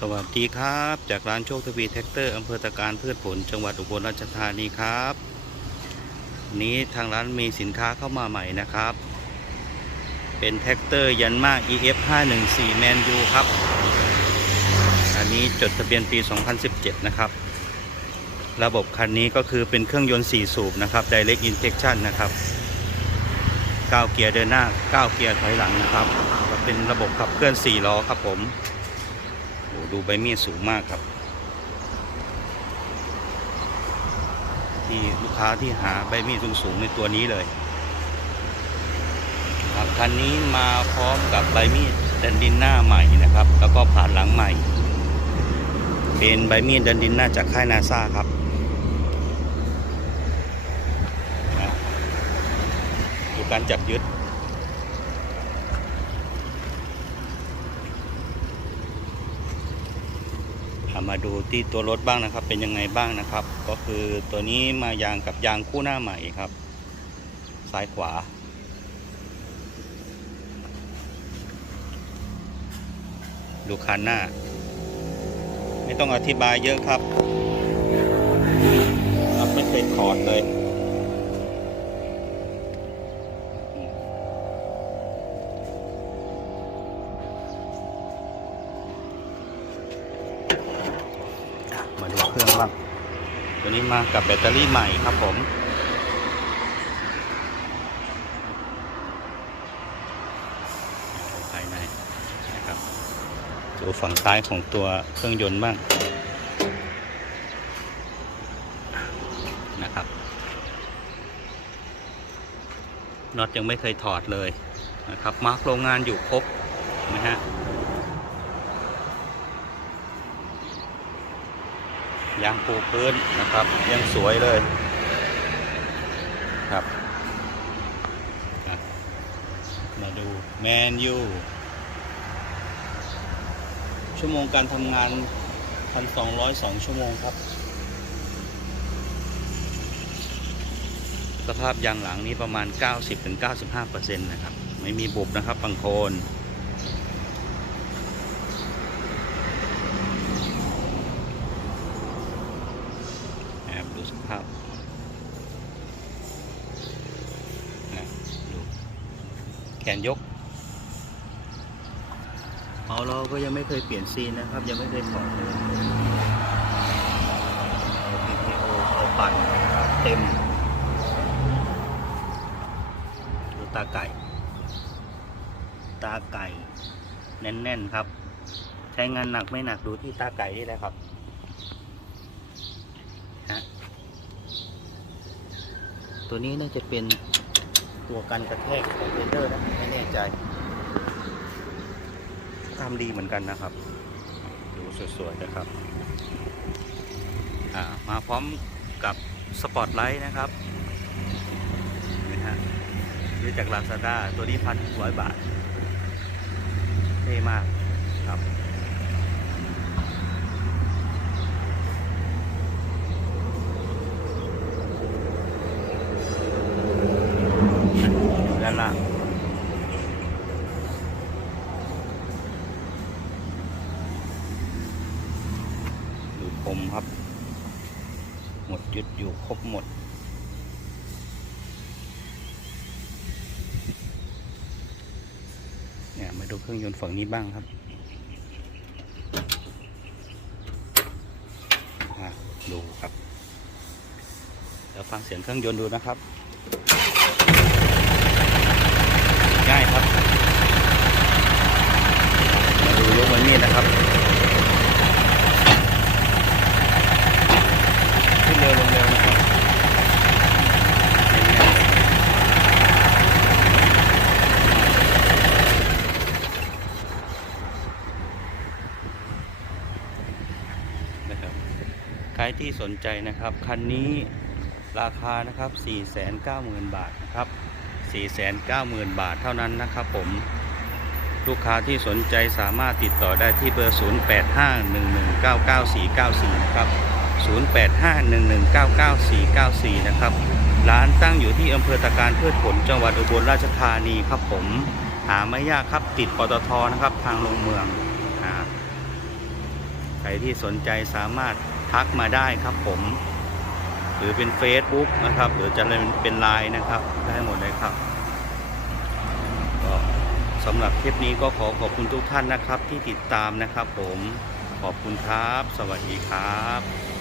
สวัสดีครับ จากร้านโชคทวีแท็กเตอร์อำเภอตะการพืชผลจังหวัดอุบลราชธานีครับนี้ทางร้านมีสินค้าเข้ามาใหม่นะครับ เป็นแท็กเตอร์ยันมา EF 514 Man U ครับ อันนี้จดทะเบียนปี 2017 นะครับ ระบบคันนี้ก็คือเป็นเครื่องยนต์ 4 สูบนะครับ Direct Injection นะครับ 9 เกียร์เดินหน้า 9 เกียร์ถอยหลังนะครับ เป็นระบบขับเคลื่อน 4 ล้อครับผม โอ้ดูใบมีดสูงมากครับ ที่ลูกค้าที่หาใบมีดสูงๆในตัวนี้เลยครับคันนี้มาพร้อมกับใบมีดดันดินหน้าใหม่นะครับ แล้วก็ผ่านหลังใหม่ เป็นใบมีดดันดินหน้าจากค่ายนาซาครับดูการจับยึด เอา มาดูที่ตัวรถบ้างนะครับ เป็นยังไงบ้างนะครับ ก็คือตัวนี้มายางกับยางคู่หน้าใหม่ครับ ซ้ายขวา ดูคันหน้า ไม่ต้องอธิบายเยอะครับครับไม่เคยขอดเลยอืม มาดู เครื่องบ้างตัวนี้มากับแบตเตอรี่ใหม่ครับผมภายในนะครับดูฝั่งซ้ายของตัวเครื่องยนต์บ้างนะครับน็อตยังไม่เคยถอดเลยนะครับมาร์กโรงงานอยู่ครบนะฮะ ยางปูพื้นนะครับ ยังสวยเลยครับมาดูแมนยูชั่วโมงการทำงาน 1,202 ชั่วโมงครับ สภาพยางหลังนี้ประมาณ 90-95%นะครับ ไม่มีบุบนะครับบางโคน นะ ครับนะดูแขนยกเอาเราก็ยังไม่เคยเปลี่ยนซีนนะครับ ยังไม่เคยถอดเลยเอา PPO เอาปั่นเต็มดูตาไก่ ตาไก่ แน่นๆครับ ใช้งานหนักไม่หนักดูที่ตาไก่นี่แหละครับ ฮะ ตัวนี้น่าจะเป็นตัวกันกระแทกของเทนเดอร์นะไม่แน่ใจทำดีเหมือนกันนะครับ ดูสวยๆนะครับมาพร้อมกับสปอตไลท์นะครับนี่ฮะซื้อจากลาซาด้าตัวนี้พันร้อยบาทเท่มากครับ ด้านล่างดูคมครับ หมดยึดอยู่ครบหมดเนี่ยมาดูเครื่องยนต์ฝั่งนี้บ้างครับดูครับ เดี๋ยวฟังเสียงเครื่องยนต์ดูนะครับ ง่ายครับ มาดูยกมันมีดนะครับ ขึ้นเร็วลงเร็วนะครับนะครับ ใครที่สนใจนะครับ คันนี้ราคานะครับ 490,000 บาทนะครับ 490,000 บาทเท่านั้นนะครับผม ลูกค้าที่สนใจสามารถติดต่อได้ที่เบอร์ 0851199494 นะครับ 0851199494 นะครับ ร้านตั้งอยู่ที่อำเภอตะการเพืชผลจังหวัดอุบลราชธานีครับผม หาไม่ยากครับติดปตทนะครับทางลงเมือง ใครที่สนใจสามารถทักมาได้ครับผม หรือเป็น Facebook นะครับ หรือจะเป็นไลน์นะครับ ได้หมดเลยครับก็สำหรับคลิปนี้ก็ขอขอบคุณทุกท่านนะครับที่ติดตามนะครับผมขอบคุณครับ สวัสดีครับ